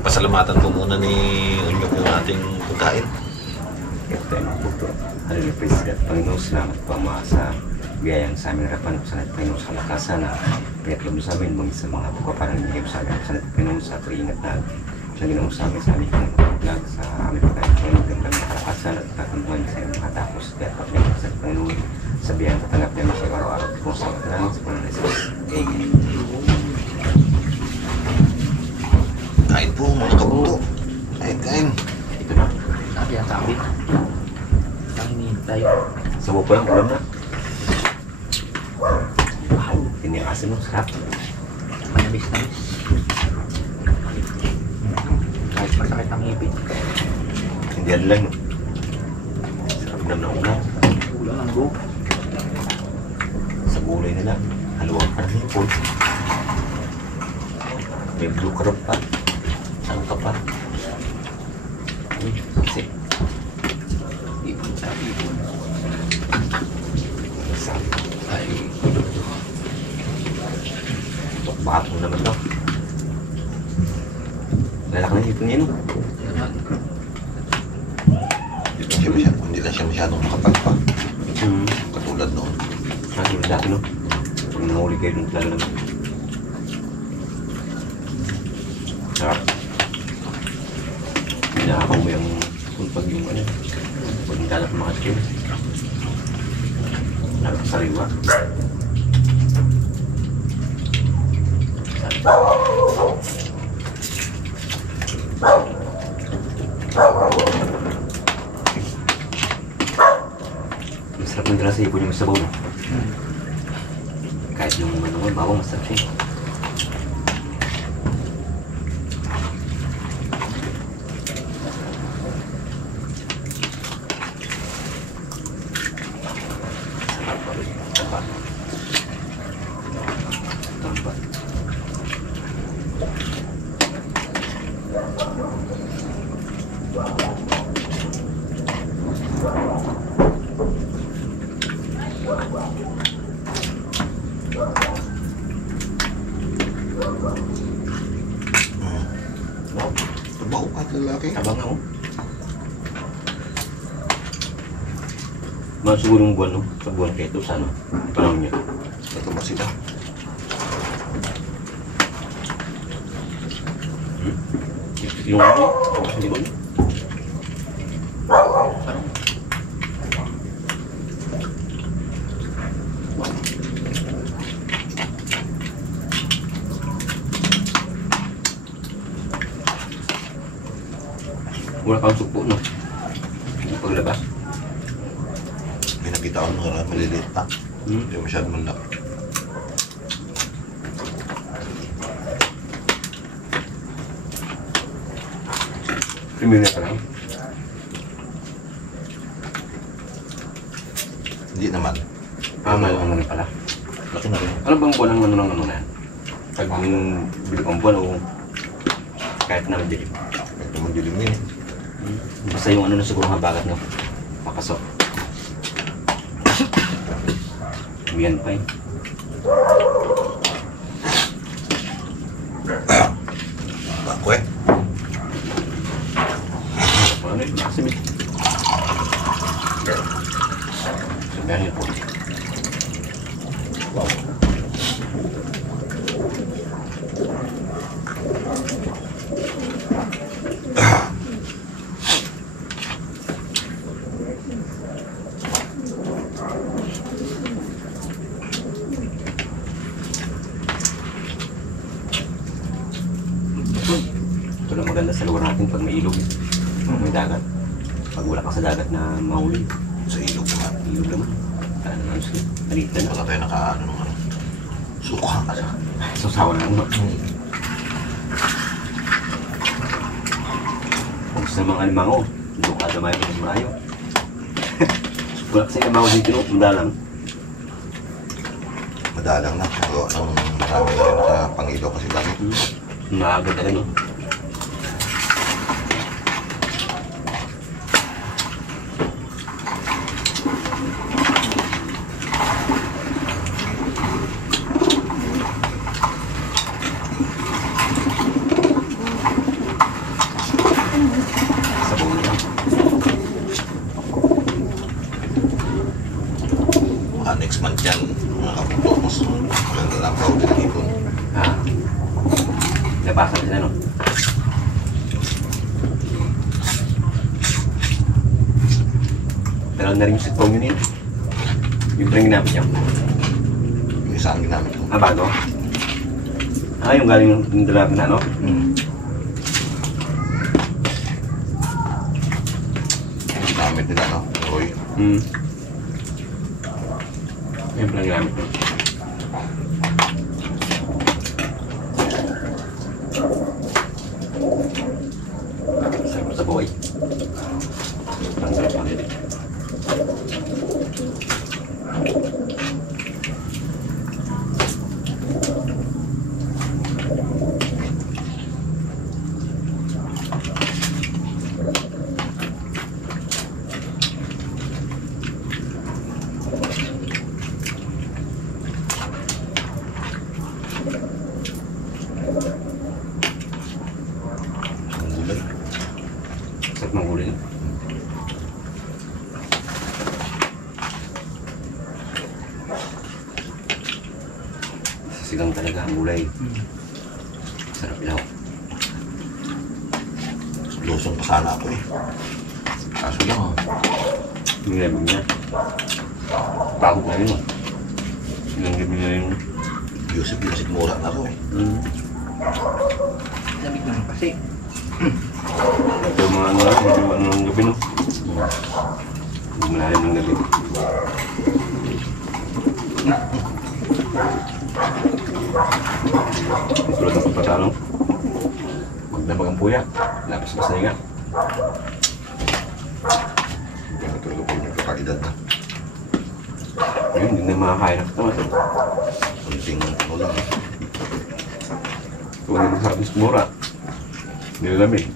pasalamatan po muna ni Unyok yung ating pagkain. Ito tayo mga bukto. Hallelujah, praise God. Panginoon, salamat po Ama sa biyayang sa amin harapan. Salamat Panginoon sa lakasan na pinatulog mo sa amin. Mungkin sa mga pagkaparang nilagay sa amin. Salamat Panginoon sa pag-ingat na sa ginawa sa amin vlog sa aming pagkain. Panginoon, ganda ng kalakasan at katambuhan sa iyong mga tapos. Kaya Panginoon, sa Panginoon, sa biyayang katanggap namin sa araw-araw. Kung sa mga lang sa Panginoon Jesus. Amen. Kain po mga kabukto. Kain. Ito na. Sabi ang sabi. Ang hinihintay. Subo po lang, ulam na. Wow, tinirasin mo, sarap. Manabis-nabis. Kahit masakit ang ngipin. Hindi ano lang, no? Sarap na ulam. Ulang ang go. Sa gulay nila, haluang parang hipon. May blue crab pa. Saan ka pa? Uy, kasi. Ipon sa ipon. Sarap. Ay, Bato naman daw. Lalaki na hipon yan, no? naman. Hindi lang siya masyadong makapagpa. Katulad noon. Katulad dati, no? Pag nahuli kayo dun talaga naman. Sarap. Pinakaw mo yung pag yung ano. Pag nagkalap mga chill. Sarap sariwa. Masarap ng grasa ipon yung sabaw, no? Kahit yung ano, bawang masarap siya. Sarap. Tampa. Trabaho ka at lalaki. Abang ako. Mga sigurong buwan, no? Sa buwan kayo ito, sana. Panahon niya. Ito ba sila? Yung ano? Hindi ba? Parang Wala kang sukpo, no? Yung paglabas. May nakita ko mga maliliit pa. Hindi masyadong malaki. Premium na pa lang. Hindi naman. Ano na pala. Laki na rin. Ano bang buwan ang ano ng ano na yan? Pag bili kong buwan o kahit na bili. Ito madilim yun. Basta yung ano na siguro habagat, no? Pakasok. Yan pa eh. Bako eh. Ano yun? Nakasibit. Sabihan niyo po. Wow. Ito lang maganda sa lugar natin pag may ilog. May dagat. Pag wala ka sa dagat na mahuli, Sa ilog naman. ilog naman. Ano naman sila? Maliit na. Baka tayo nakaano ng ano. Suka. Susawa na lang, no? Kung sa mga limango, doon ka damay mo sa marayo. Wala kasi limango dito, no? Madalang. Madalang na. Pero ang marami na rin nakapangilaw kasi dami. Maaga talaga, no? month yan, mga kaputo. Mas maganda lang pa ako ipon. Ah. Labasan sila, no? Pero na rin yung sitpong yun yun. Yung parang ginamit niya. Yung isa ang ginamit ko. Ah, bago? Ah, yung galing yung dalawang na, no? Yung gamit nila, no? Roy. Yung parang ginamit ko. Sarap sa buhay. Ang sarap ang hindi. Ang gulay. Sarap ng gulay. Sigang talaga ang gulay. Sarap ilaw. Lusong pa sana ako eh. Kaso lang, Yung lemon niya. Pagod na yun. Ilang gabi na yung... Yusip mura na to eh. Lamig naman kasi. Ito mga ano lang, medyo ano ng gabi, no? Malalim ng gabi. Tulad ng pagpatalo. Magdamag ang puya. Lapas-pas na nga. Kaya talaga po yung kakaedad na. Ayun, hindi na makakain na katamas. Kunting ano lang eh. Kung ano sa atin sa mura. Nilalamig.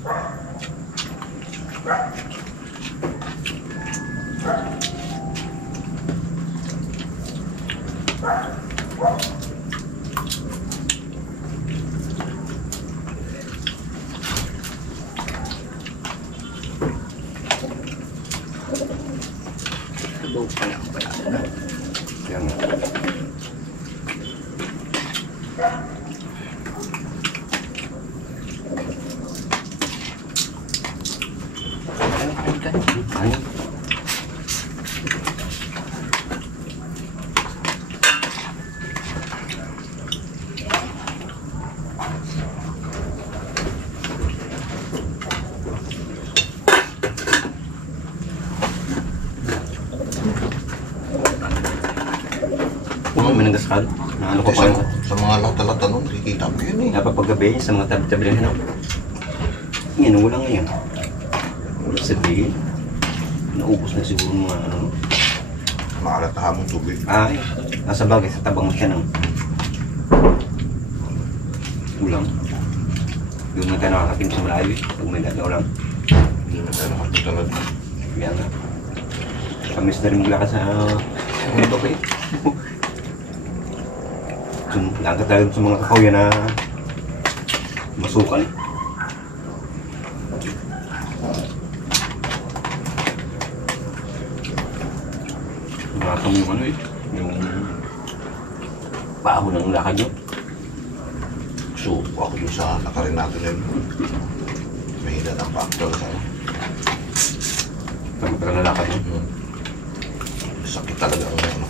Sabaw pala ako pala. Yan nga. Ano ka? Ano? Kung may nanggaskal, na ano ko pa yun. Sa mga lata-lata nun, nakikita mo yun eh. Dapat paggabi sa mga tabi-tabi ng hanap. Ngayon, wala ngayon. Wala sabihin. Naubos na siguro mga ano. Maalat na hamong tubig. Ay, nasa bagay, sa tabang mo siya ng ulam. Doon na tayo nakakatim sa malayo eh, pag may dati ulam. Hindi na tayo nakakita talaga. Kaya nga. Kamis na rin mula ka sa mga babae. Langkat tayo sa mga kakawyan na masukan. Nakakam yung ano eh, yung baho ng lakad nyo. So, ako dun sa nakarin natin yun. Mahina ng factor sa Pagkakaroon na lakad nyo. sakit talaga ang ano.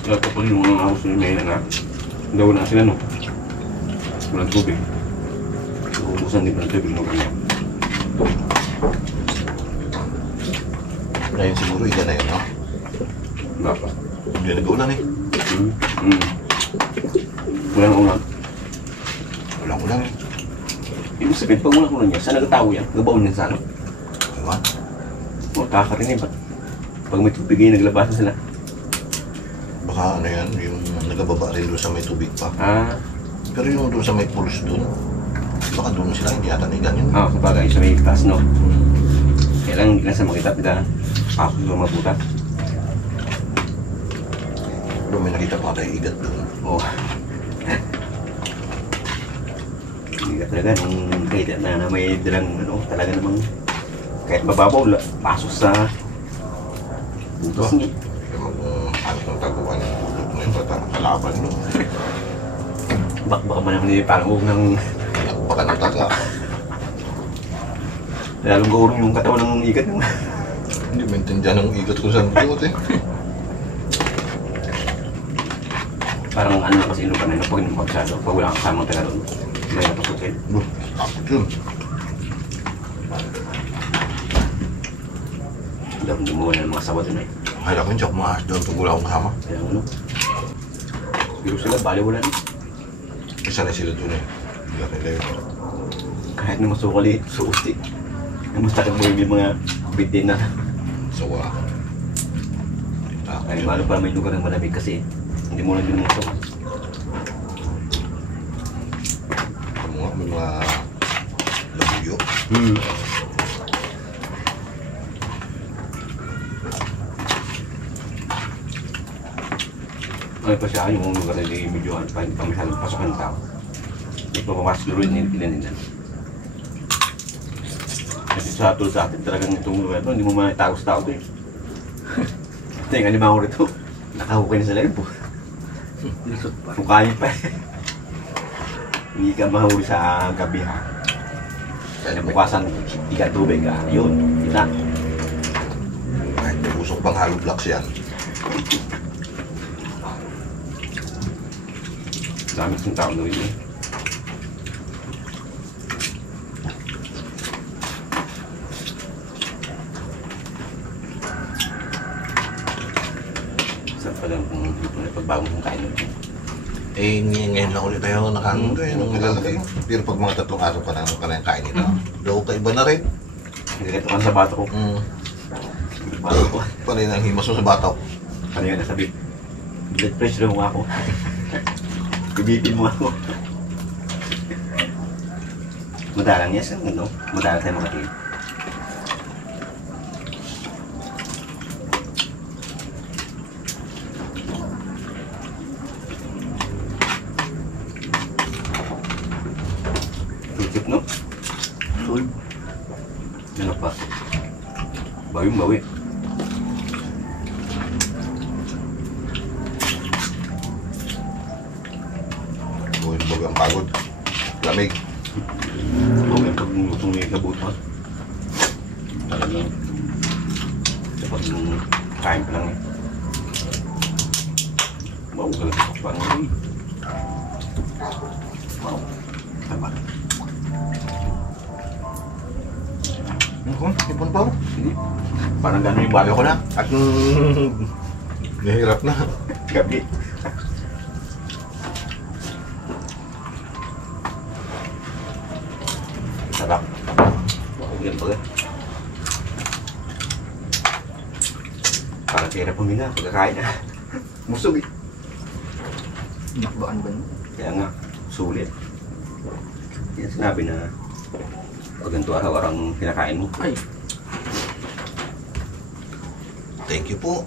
Kaya kapag yung mga house nyo may na, daw na sila no. Walang tubig. Uubusan din pa ng tubig mo kanya. Ngayon siguro, ika na yun, no? Dapat. Hindi nag-ulan eh. Walang ulan. Walang ulan eh. Ibig sabihin, pag walang ulan niya, saan nagatawo yan? Nagabaon niya sa ano? Ewan. O, kakarinig ba? Pag may tubig ay naglabasan sila. Baka ano yan, yung nagababa rin doon sa may tubig pa. Ah, Pero yung doon sa may pools doon, baka doon sila, hindi ata na ganyan. kapag sa may taas, no? Kailangan hindi na sa makita, pita. Ako yung mabuta. Doon may nakita pa tayo igat doon. Oh. Hindi ka talaga nung kahit na may dalang ano, talaga namang kahit mababaw, pasok sa Butos niya. Ano kung taguan yung kalaban no? Baka man naman yung parang huwag ng Baka nang taga. lalong gawin yung katawan ng ikat mo. Hindi maintindihan ng igat kung saan buot eh. Parang ano kasi ino pa na pag magsado. Pag wala kang kasamang taga doon. May napasukin. Takot yun. Hindi mo wala ng mga sawa doon eh. Ay, ako hindi ako maas doon kung wala akong kasama. Kaya ano. Pero sila, bali wala rin. Isa na sila doon eh. Hindi ako nila yun. Kahit na masukali, suusti. Namusta mo yung mga bitin na. So, Ay, malo para may lugar ng malamig kasi hindi mo lang din mga sawa. may mga labuyo. Ay pa siya, yung lugar na medyo ano pa, hindi pa masyadong pasokan ng tao. Hindi pa papasok rin ilan. Kasi sa tulad sa atin talagang itong lugar ito, hindi mo makitago sa tao ito eh. Ito yung animaho rito, nakahukay na sa lalim po. Lisot pa. Mukhain pa eh. Hindi ka mahuli sa gabi ha. Kaya bukasan, hindi ka tubig ha. Yun, kita. Kahit may usok pang hollow blocks yan. Dami ng tao na yun eh. Saan pa lang kung pagbago kong kain nun. Eh, ngayon lang ulit tayo nakanundo eh, nung nilalagay. Pero pag mga 3 araw ka na yung kain nila, daw ka iba na rin. Direkto ka sa bato ko. Bato ko. Panay nang himas mo sa bataw. Ano yun nasabi? Blood pressure mo ako. Ibipin mo ako. Madalang yes, ano? Madalang tayo makatingin. Tukip, no? Sul. Ano pa? Bawi. Buhin bago ang pagod. Lamig. Okay, pag lutong na yung kabuto. Talagang dapat yung kain pa lang eh. Wow, galit ako pa nga eh. Wow, tama. Ipon pa. Hindi. Parang gano'n yung bago ko na. At nahirap na. Gabi. Sarap. Wow, yan pala. Parang tira pa mina pagkakain na. Busog eh. Nakbaan ba yun? Kaya nga, sulit. Yan sinabi na pag ganito araw-araw ang kinakain mo. Ay, Thank you po.